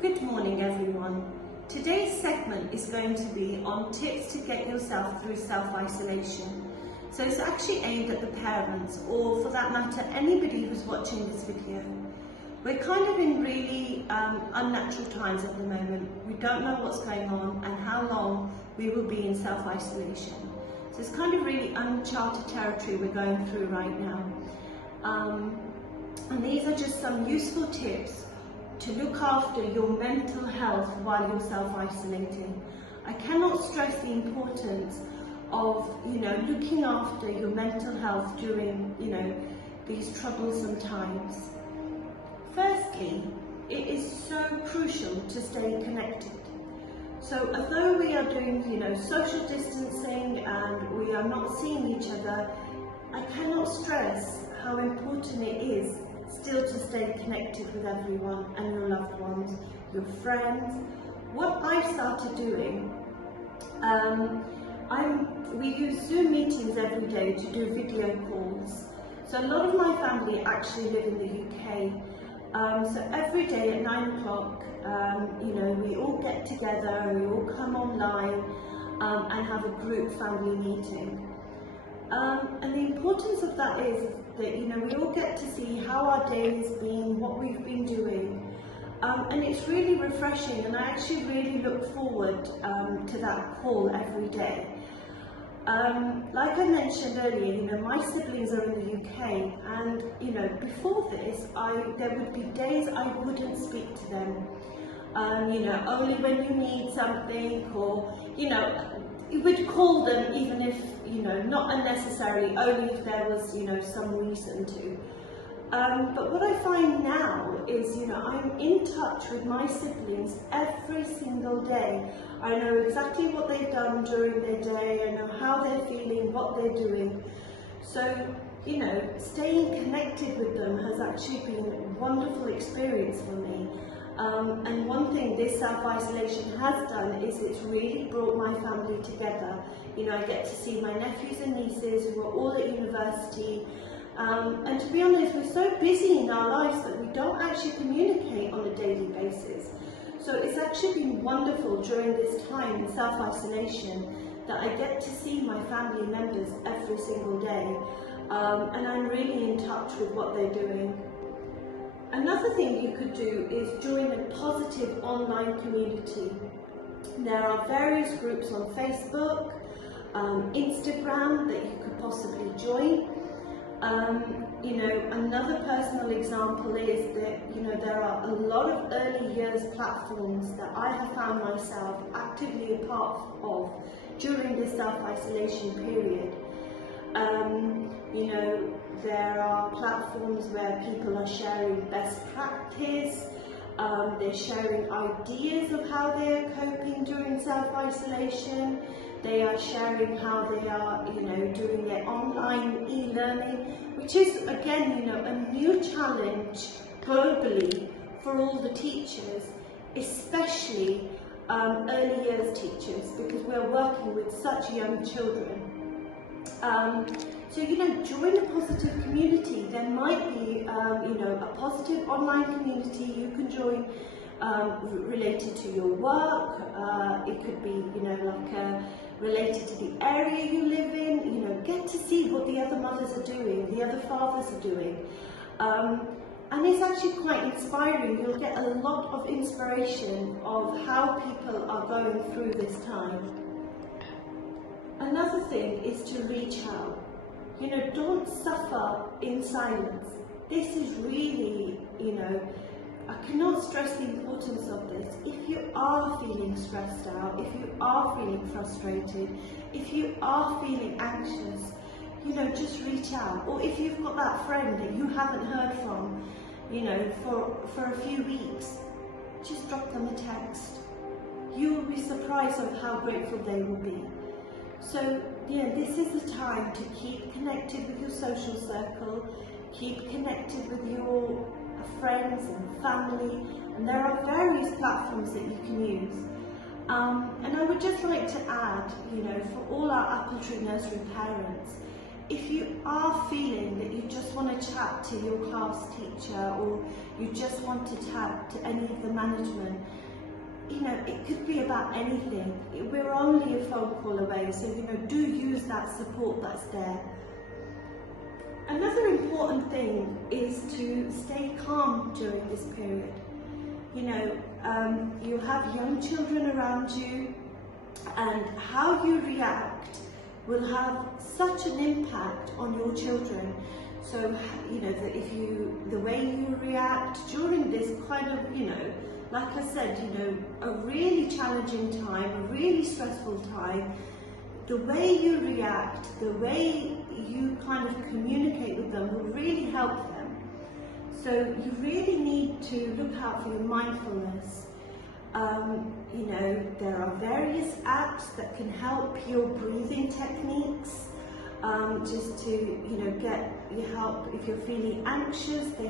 Good morning everyone. Today's segment is going to be on tips to get yourself through self-isolation. So it's actually aimed at the parents, or for that matter anybody who's watching this video. We're kind of in really unnatural times at the moment. We don't know what's going on and how long we will be in self-isolation. So it's kind of really uncharted territory we're going through right now. And these are just some useful tips to look after your mental health while you're self-isolating. I cannot stress the importance of, looking after your mental health during, these troublesome times. Firstly, it is so crucial to stay connected. So although we are doing, social distancing and we are not seeing each other, I cannot stress how important it is still to stay connected with everyone and your loved ones, your friends. What I've started doing, we use Zoom meetings every day to do video calls. So a lot of my family actually live in the UK. So every day at 9 o'clock, we all get together, we all come online and have a group family meeting. And the importance of that is that, we all get to see how our day has been, what we've been doing. And it's really refreshing, and I actually really look forward to that call every day. Like I mentioned earlier, my siblings are in the UK, and before this, there would be days I wouldn't speak to them. Only when you need something, or you would call them even if, not unnecessarily, only if there was, some reason to. But what I find now is, I'm in touch with my siblings every single day. I know exactly what they've done during their day, I know how they're feeling, what they're doing. So, staying connected with them has actually been a wonderful experience for me. And one thing this self-isolation has done is it's really brought my family together. I get to see my nephews and nieces who are all at university. And to be honest, we're so busy in our lives that we don't actually communicate on a daily basis. So it's actually been wonderful during this time in self-isolation that I get to see my family members every single day. And I'm really in touch with what they're doing. Another thing you could do is join a positive online community. There are various groups on Facebook, Instagram that you could possibly join. Another personal example is that, there are a lot of early years platforms that I have found myself actively a part of during this self-isolation period. There are platforms where people are sharing best practice, they're sharing ideas of how they're coping during self-isolation, they are sharing how they are, doing their online e-learning, which is, again, a new challenge globally for all the teachers, especially early years teachers, because we're working with such young children. So, join a positive community. There might be, a positive online community you can join related to your work. It could be, related to the area you live in. Get to see what the other mothers are doing, the other fathers are doing. And it's actually quite inspiring. You'll get a lot of inspiration of how people are going through this time. Another thing is to reach out. Don't suffer in silence. This is really, I cannot stress the importance of this. If you are feeling stressed out, if you are feeling frustrated, if you are feeling anxious, just reach out. Or if you've got that friend that you haven't heard from, for a few weeks, just drop them a text. You will be surprised of how grateful they will be. So, this is the time to keep connected with your social circle, keep connected with your friends and family, and there are various platforms that you can use. And I would just like to add, for all our Apple Tree Nursery parents, if you are feeling that you just want to chat to your class teacher, or you just want to chat to any of the management, you know, it could be about anything. We're only a phone call away, so, you know, do use that support that's there. Another important thing is to stay calm during this period. You know, you have young children around you, and how you react will have such an impact on your children. So, you know, the way you react during this kind of, you know, like I said, you know, a really challenging time, a really stressful time, the way you react, the way you kind of communicate with them will really help them. So you really need to look out for your mindfulness. You know, there are various apps that can help your breathing techniques, just to, you know, get you help if you're feeling anxious. They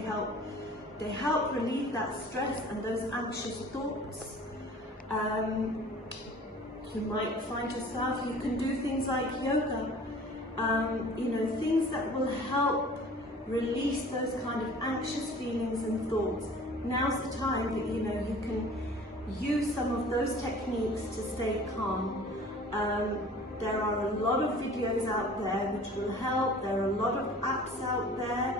help relieve that stress and those anxious thoughts. You might find yourself, you can do things like yoga, you know, things that will help release those kind of anxious feelings and thoughts. Now's the time that, you know, you can use some of those techniques to stay calm. There are a lot of videos out there which will help. There are a lot of apps out there.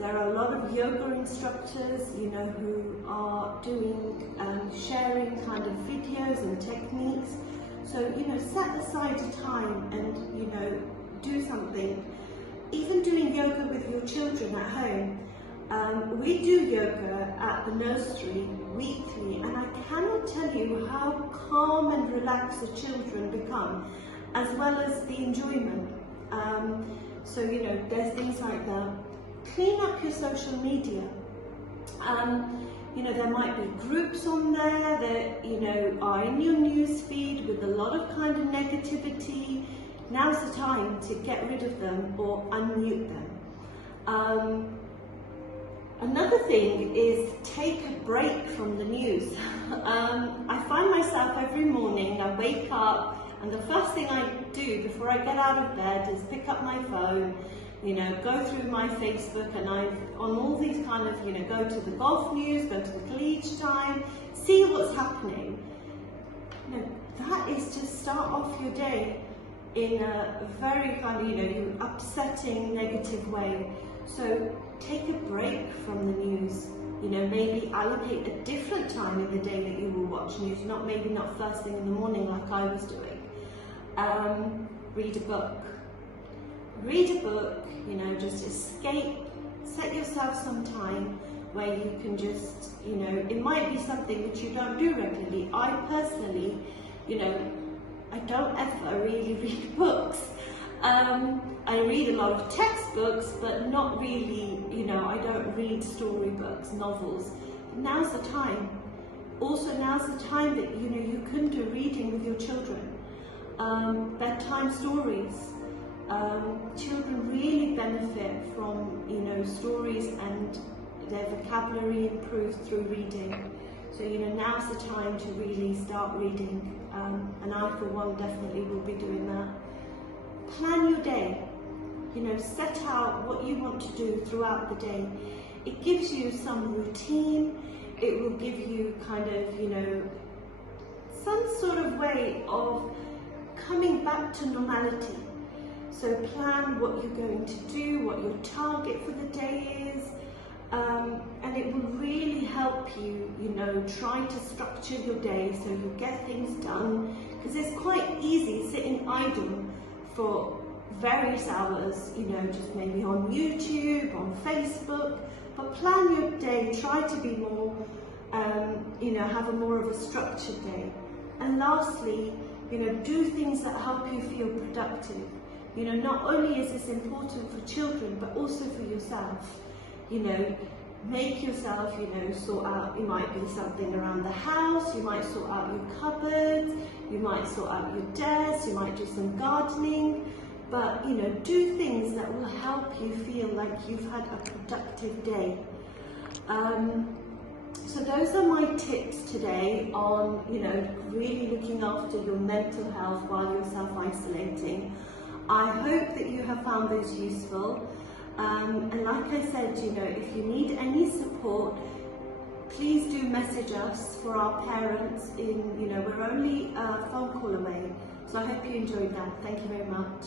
There are a lot of yoga instructors, you know, who are doing, sharing kind of videos and techniques. So, you know, set aside a time and, you know, do something. Even doing yoga with your children at home. We do yoga at the nursery weekly, and I cannot tell you how calm and relaxed the children become, as well as the enjoyment. So, you know, there's things like that. Clean up your social media. You know, there might be groups on there that, you know, are in your news feed with a lot of kind of negativity. Now's the time to get rid of them or unmute them. Another thing is take a break from the news. I find myself every morning, I wake up, and the first thing I do before I get out of bed is pick up my phone, you know, go through my Facebook, and on all these kind of, you know, go to the golf news, go to the Khaleej Time, see what's happening. You know, that is to start off your day in a very kind of, you know, upsetting, negative way. So take a break from the news. You know, maybe allocate a different time in the day that you will watch news, maybe not first thing in the morning like I was doing. Read a book. Read a book, you know, just escape, set yourself some time where you can just, you know, it might be something that you don't do regularly. I personally, you know, I don't ever really read books. I read a lot of textbooks, but not really, you know, I don't read storybooks, novels. Now's the time. Also, now's the time that, you know, you can do reading with your children. Bedtime stories. Children really benefit from, you know, stories, and their vocabulary improves through reading. So, you know, now's the time to really start reading, and I, for one, definitely will be doing that. Plan your day. You know, set out what you want to do throughout the day. It gives you some routine. It will give you kind of, you know, some sort of way of coming back to normality. So plan what you're going to do, what your target for the day is, and it will really help you, you know, try to structure your day so you get things done, because it's quite easy sitting idle for various hours, you know, just maybe on YouTube, on Facebook, but plan your day, try to be more, you know, have a more of a structured day. And lastly, you know, do things that help you feel productive. You know, not only is this important for children, but also for yourself. You know, make yourself, you know, sort out, it might be something around the house, you might sort out your cupboards, you might sort out your desk, you might do some gardening, but, you know, do things that will help you feel like you've had a productive day. So those are my tips today on, you know, really looking after your mental health while you're self-isolating. I hope that you have found those useful. And like I said, you know, if you need any support, please do message us for our parents. We're only a phone call away. So I hope you enjoyed that. Thank you very much.